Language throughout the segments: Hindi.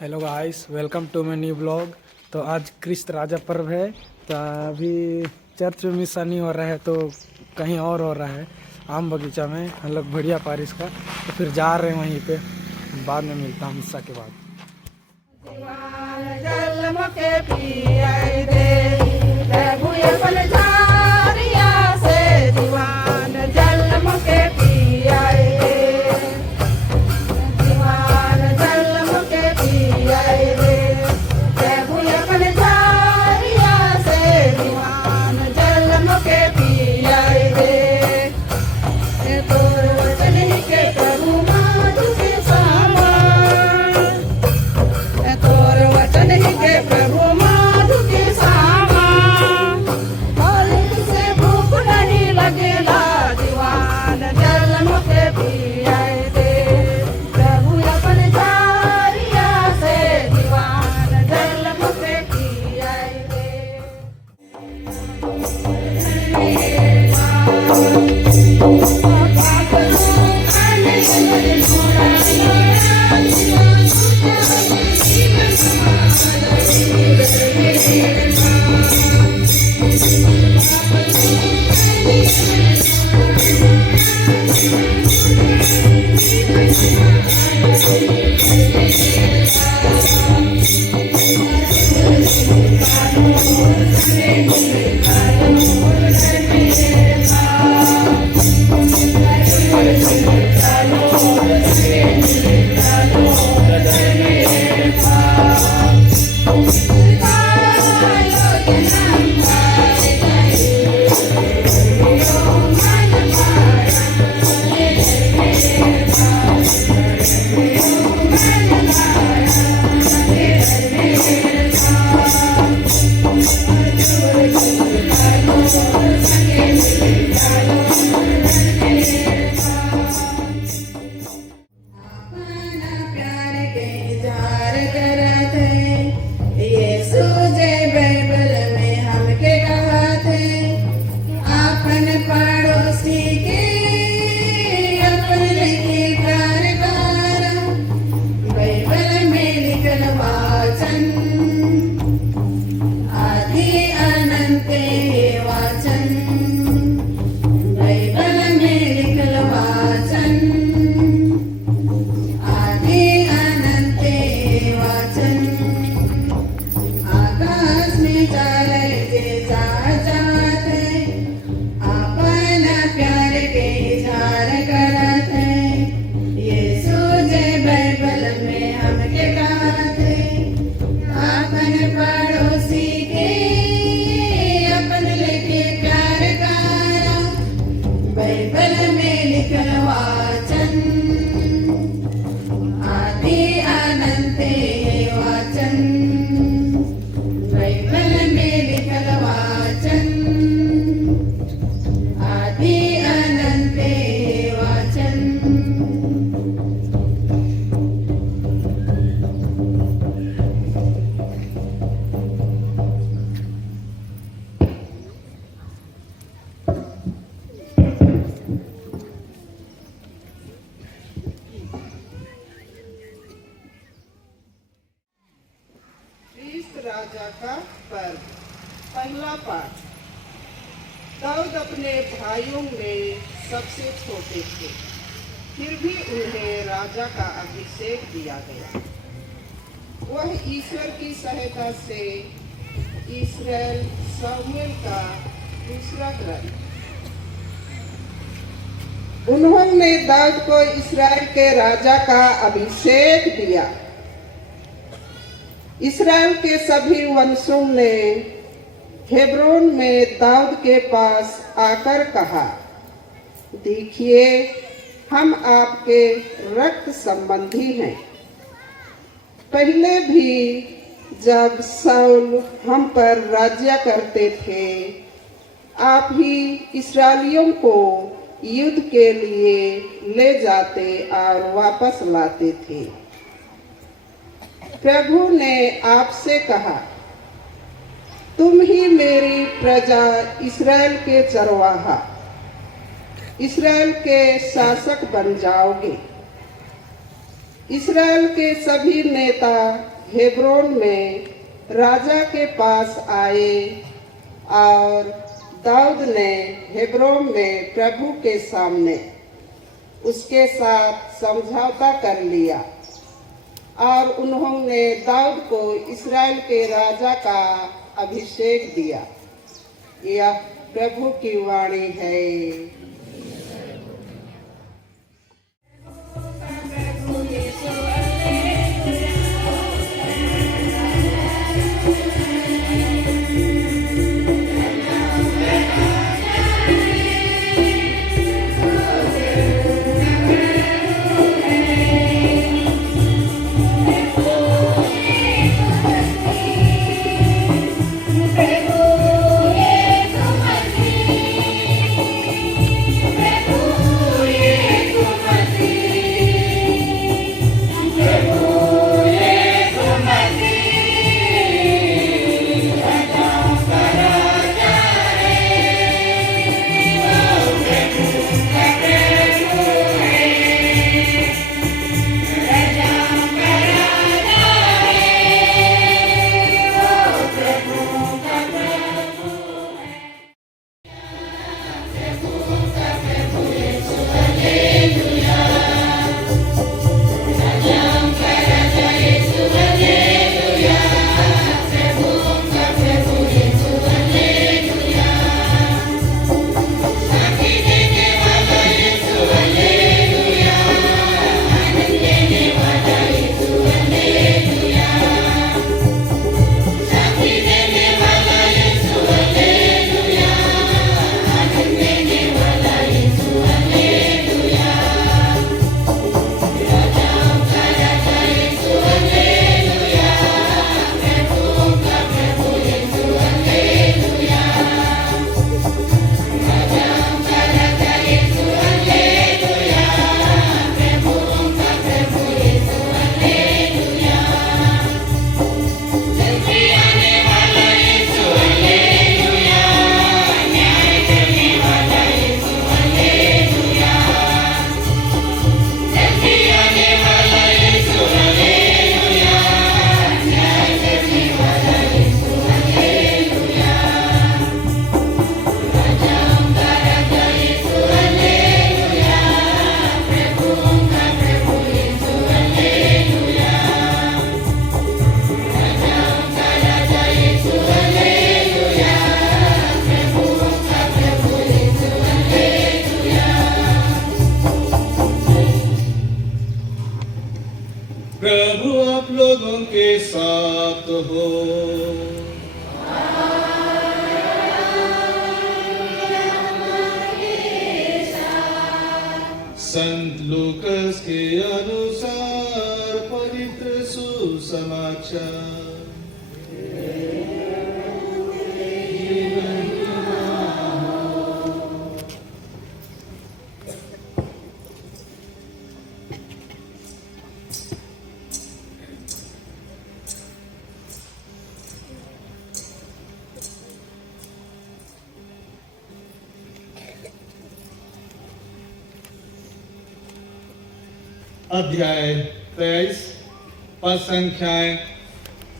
Hello guys, welcome to my new blog. तो आज क्रिस्त राजा पर्व है। तो अभी चर्च में मिसा नहीं हो रहा है, तो कहीं और हो रहा है, आम बगीचा में हम लोग बढ़िया पारिस का। तो फिर जा रहे हैं वहीं पे, बाद में मिलता हूँ मिसा के बाद। राजा का पर्व। पहला पाठ। दाऊद अपने भाइयों में सबसे छोटे थे, फिर भी उन्हें राजा का अभिषेक दिया गया। वह ईश्वर की सहायता से इस्राएल शमूएल का दूसरा ग्रंथ। उन्होंने दाऊद को इस्राएल के राजा का अभिषेक दिया। इस्राएल के सभी वंशों ने हेब्रोन में दाऊद के पास आकर कहा, देखिए, हम आपके रक्त संबंधी हैं। पहले भी जब शाऊल हम पर राज्य करते थे, आप ही इस्राएलियों को युद्ध के लिए ले जाते और वापस लाते थे। प्रभु ने आपसे कहा, तुम ही मेरी प्रजा इस्राएल के चरवाहा, इस्राएल के शासक बन जाओगे। इसराइल के सभी नेता हेब्रोन में राजा के पास आए और दाऊद ने हेब्रोन में प्रभु के सामने उसके साथ समझौता कर लिया और उन्होंने दाऊद को इसराइल के राजा का अभिषेक दिया। यह प्रभु की वाणी है। प्रभु आप लोगों के साथ हो। संत लूकास के अनुसार पवित्र सुसमाचार। अध्याय 23 पद संख्याएं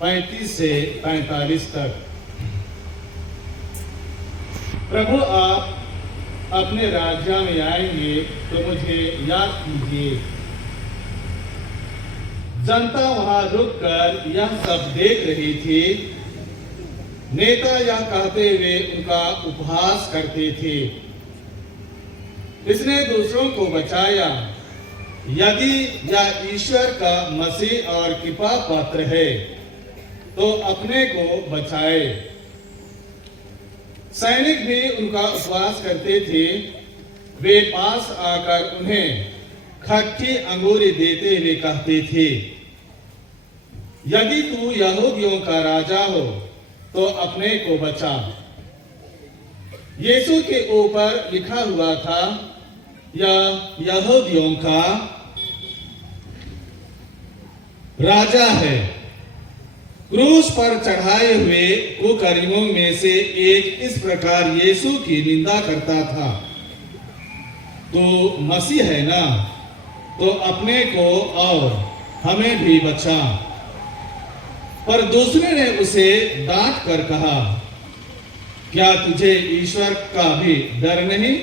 35 से 45 तक। प्रभु आप अपने राज्य में आएंगे तो मुझे याद कीजिए। जनता वहां रुककर यह सब देख रही थी। नेता यह कहते हुए उनका उपहास करते थे, इसने दूसरों को बचाया। यदि यह ईश्वर का मसीह और कृपा पात्र है तो अपने को बचाए। सैनिक भी उनका उपवास करते थे। वे पास आकर उन्हें खट्टी अंगूरी देते हुए कहते थे, यदि तू यहूदियों का राजा हो तो अपने को बचा। यीशु के ऊपर लिखा हुआ था, यह यहूदियों का राजा है। क्रूस पर चढ़ाए हुए कुकर्मियों में से एक इस प्रकार यीशु की निंदा करता था, तो मसीह है ना, तो अपने को और हमें भी बचा। पर दूसरे ने उसे डांट कर कहा, क्या तुझे ईश्वर का भी डर नहीं?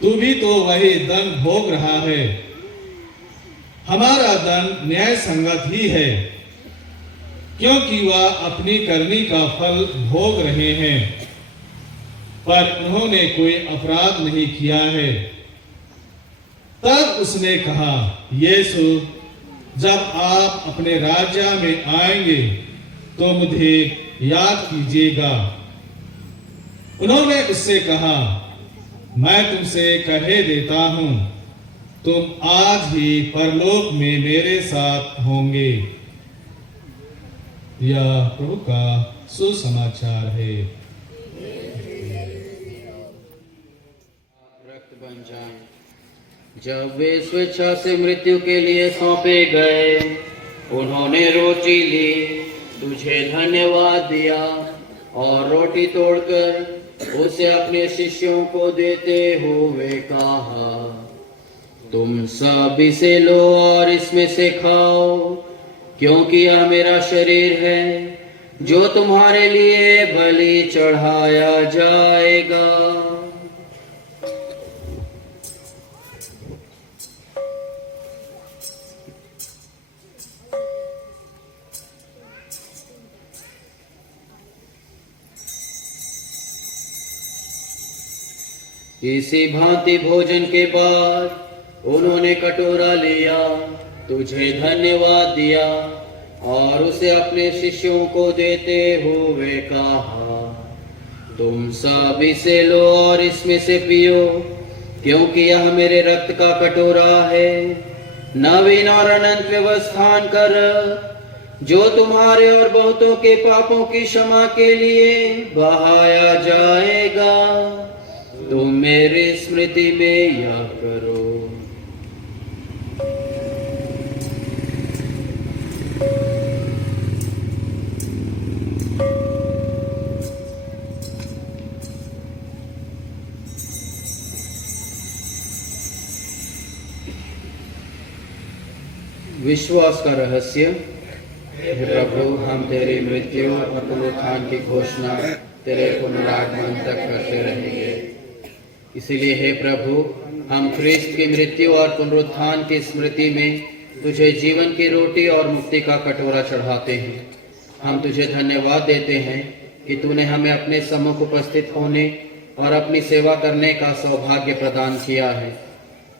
तू भी तो वही दंड भोग रहा है। हमारा दंड न्याय संगत ही है, क्योंकि वह अपनी करनी का फल भोग रहे हैं, पर उन्होंने कोई अपराध नहीं किया है। तब उसने कहा, यीशु, जब आप अपने राज्य में आएंगे तो मुझे याद कीजिएगा। उन्होंने उससे कहा, मैं तुमसे कहे देता हूं, तुम आज ही परलोक में मेरे साथ होंगे। यह प्रभु का सुसमाचार है। रक्त बन जाएं। जब वे स्वेच्छा से मृत्यु के लिए सौंपे गए, उन्होंने रोटी ली, तुझे धन्यवाद दिया और रोटी तोड़कर उसे अपने शिष्यों को देते हुए कहा, तुम सब इसे लो और इसमें से खाओ, क्योंकि यह मेरा शरीर है जो तुम्हारे लिए बलि चढ़ाया जाएगा। इसी भांति भोजन के बाद उन्होंने कटोरा लिया, तुझे धन्यवाद दिया और उसे अपने शिष्यों को देते हुए कहा, तुम सब इसे लो और इसमें से पियो, क्योंकि यह मेरे रक्त का कटोरा है, नवीन और अनंत व्यवस्थान कर, जो तुम्हारे और बहुतों के पापों की क्षमा के लिए बहाया जाएगा। तुम मेरी स्मृति में यह करो। विश्वास का रहस्य। हे प्रभु, हम तेरी मृत्यु और पुनरुत्थान की घोषणा तेरे पुनरागमन तक करते रहेंगे। इसीलिए हे प्रभु, हम ख्रीस्त की मृत्यु और पुनरुत्थान की स्मृति में तुझे जीवन की रोटी और मुक्ति का कटोरा चढ़ाते हैं। हम तुझे धन्यवाद देते हैं कि तूने हमें अपने सम्मुख उपस्थित होने और अपनी सेवा करने का सौभाग्य प्रदान किया है।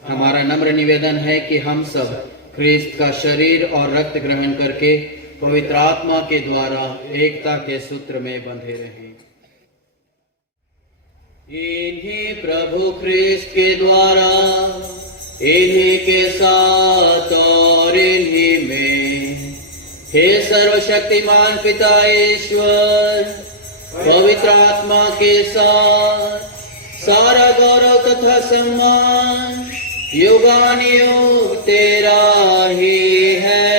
हमारा नम्र निवेदन है कि हम सब ख्रीस्त का शरीर और रक्त ग्रहण करके पवित्र आत्मा के द्वारा एकता के सूत्र में बंधे रहें। इन्हीं प्रभु ख्रीस्त के द्वारा, इन्हीं के साथ और इन्हीं में, हे सर्वशक्तिमान पिता ईश्वर, पवित्र आत्मा के साथ सारा गौरव तथा सम्मान युगानुयुग तेरा ही है।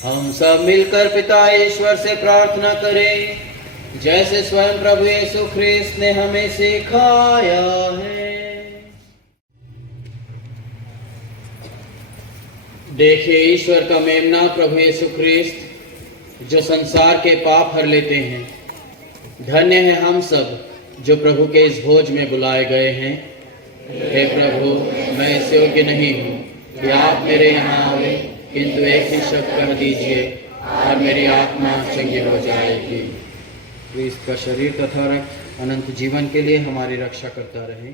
हम सब मिलकर पिता ईश्वर से प्रार्थना करें, जैसे स्वयं प्रभु यीशु ख्रीस्त ने हमें सिखाया है। देखिए, ईश्वर का मेमना प्रभु यीशु ख्रीस्त जो संसार के पाप हर लेते हैं। धन्य है हम सब जो प्रभु के इस भोज में बुलाए गए हैं। हे प्रभु, मैं इस योग्य नहीं हूँ कि आप मेरे यहाँ आवे, किंतु एक ही शब्द कह दीजिए और मेरी आत्मा चंगी हो जाएगी। ख्रीस्त का शरीर तथा रक्त अनंत जीवन के लिए हमारी रक्षा करता रहे।